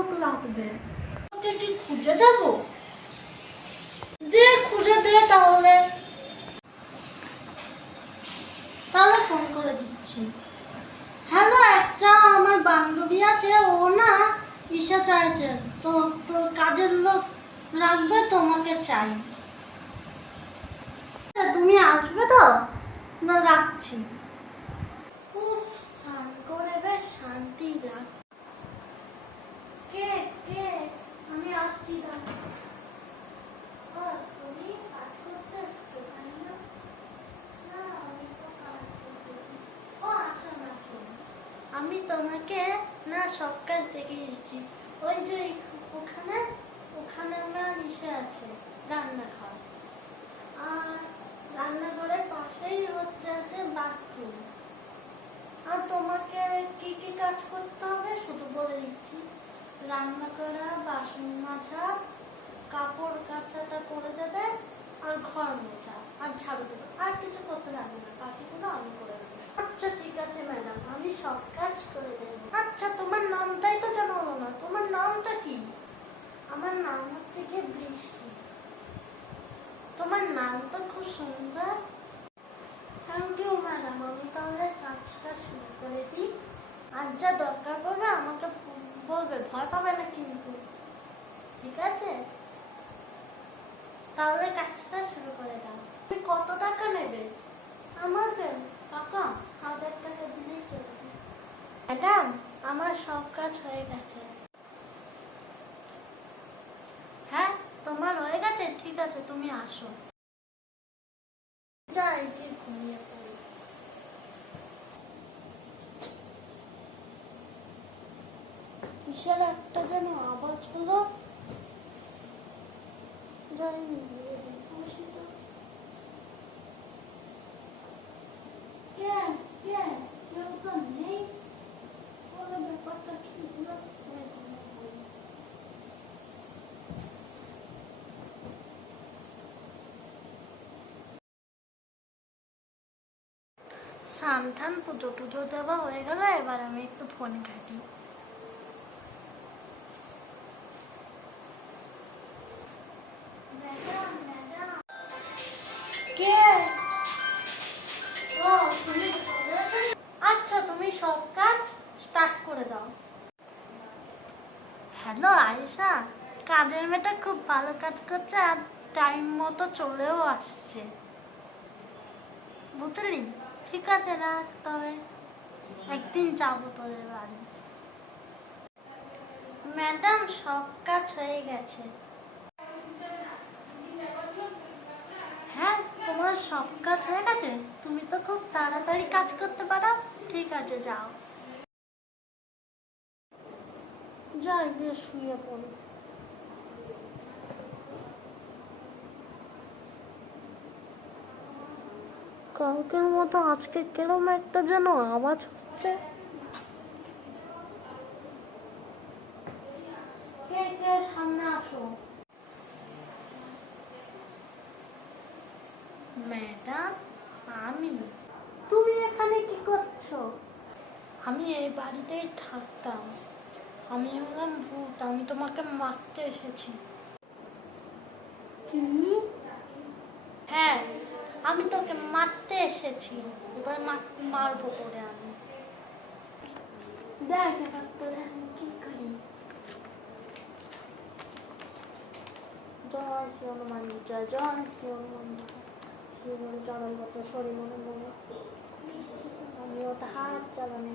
লোক লাগবে। খুঁজে দেবো? দে খুঁজে দে তাহলে। তাহলে ফোন করে দিচ্ছি। হ্যালো একটা আমার বান্ধবী আছে, ও না ইসা চাইছে। তো তোর কাজের লোক রাখবে তোমাকে চাই। তুমি আসবে তো? না রাখছি। উফ, স্নান করে বেশ শান্তি লাগ কে কে আমি আসছি দাঁড়া। ও, তুমি কাজ করতে এসছো, তাই না? না, আমি তো কাজ করতেছি। ও, আসুন, আসুন। আমি তোমাকে না সব কাজ দেখিয়ে দিচ্ছি। ওই যে ওখানে ওখানে আমার ইসে আছে, রান্নাঘর। আর রান্নাঘরের পাশেই হচ্ছে আছে বাথরুম আর তোমাকে কি কি কাজ করতে হবে শুধু বলে দিচ্ছি। রান্না করা, বাসন মাজা, কাপড় কাচাটা করে দেবে, আর ঘর মোছা আর ঝাড়ু দেবে, আর কিছু করতে লাগবে না বাকিগুলো আমি করে দেবো আচ্ছা ঠিক আছে ম্যাডাম আমি সব কাজ করে দেবো আচ্ছা তোমার নামটাই তো জানাব না তোমার নামটা কি? আমার নাম হচ্ছে কি বৃষ্টি। তোমার নাম তো খুব সুন্দর। থ্যাংক ইউ ম্যাডাম আমি তাহলে কাজটা শুরু করে দিই। আর যা দরকার পড়বে আমাকে বলবে। ভয় পাবে না কিন্তু। ঠিক আছে? তাহলে কাজটা শুরু করে দাও। তুমি কত টাকা নেবে? আমাকে টাকা হাজার টাকা দিলেই চলবে। ম্যাডাম, আমার সব কাজ হয়ে গেছে। হ্যাঁ তোমার হয়ে গেছে? ঠিক আছে, তুমি আসো। যাই ঘুমিয়ে পড়ি। একটা যেন আওয়াজ হলো? যাই নিয়ে বসি তো। কে কে কেউ তো নেই বলে ব্যাপারটা কি হলো আমি ঘুমিয়ে পড়ি। স্নান টান পুজো টুজো দেওয়া হয়ে গেল এবার আমি একটু ফোন ঘাঁটি? আচ্ছা তুমি সব কাজ স্টার্ট করে দাও। হ্যালো আয়সা কাজের মেয়েটা খুব ভালো কাজ করছে আর টাইম মতো চলেও আসছে। বুঝলি? ঠিক আছে, রাখ, তবে একদিন যাব তোদের বাড়ি। ম্যাডাম, সব কাজ হয়ে গেছে। হ্যাঁ তোমার সব কাজ হয়ে গেছে? তুমি তো খুব তাড়াতাড়ি কাজ করতে পারো। ঠিক আছে, যাও। যাই শুয়ে পড়ি। কালকের মতো আজকে কেরম একটা যেন আওয়াজ হচ্ছে? সামনে আসো। ম্যাডাম আমি। তুমি এখানে কি করছ? আমি এই বাড়িতেই থাকতাম। আমি হলাম ভূত আমি তোমাকে মারতে এসেছি। কি? আমি তোকে মারতে এসেছি। এবার মারবো তোরে আমি। দেখ তোরে আমি কি করি। জয় শ্রী হনুমান জয় জয় শ্রী হনুমান জয় শ্রী চরণ কত শরী মনে মনে। আমি ওটা হাত চালানে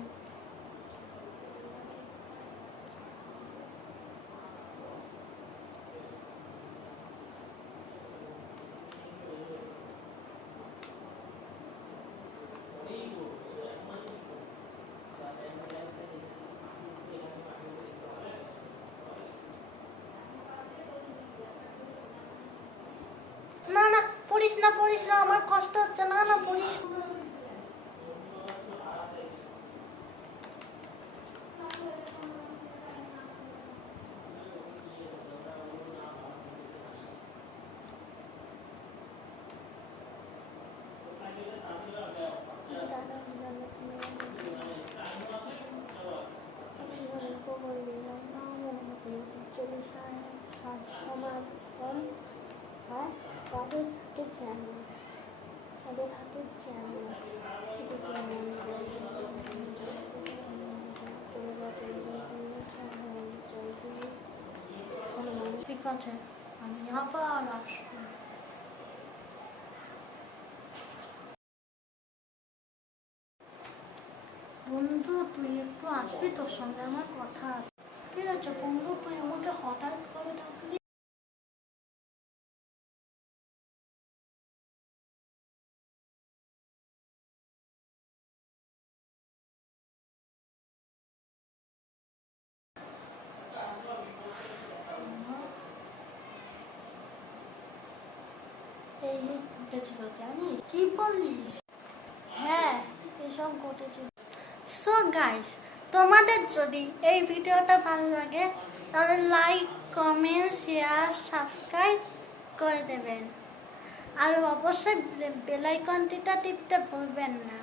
পড়িস না আমার কষ্ট হচ্ছে না না পড়িস Thank you. হয়? তাদের হাতে যেমন তাদের হাতে যেমন ঠিক আছে, আমি আবার আসব বন্ধু, তুই একটু আসবি তোর সঙ্গে? আমার কথা আছে। ঠিক আছে, বন্ধু, তুই আমাকে হঠাৎ করে ডাকলি? এই ঘটেছিল জানিস কি বলিস হ্যাঁ এসব ঘটেছিল সো গাইস তোমাদের যদি এই ভিডিওটা ভালো লাগে, তাহলে লাইক কমেন্ট শেয়ার সাবস্ক্রাইব করে দেবেন। আর অবশ্যই বেলাইকনটিটা টিপতে ভুলবেন না।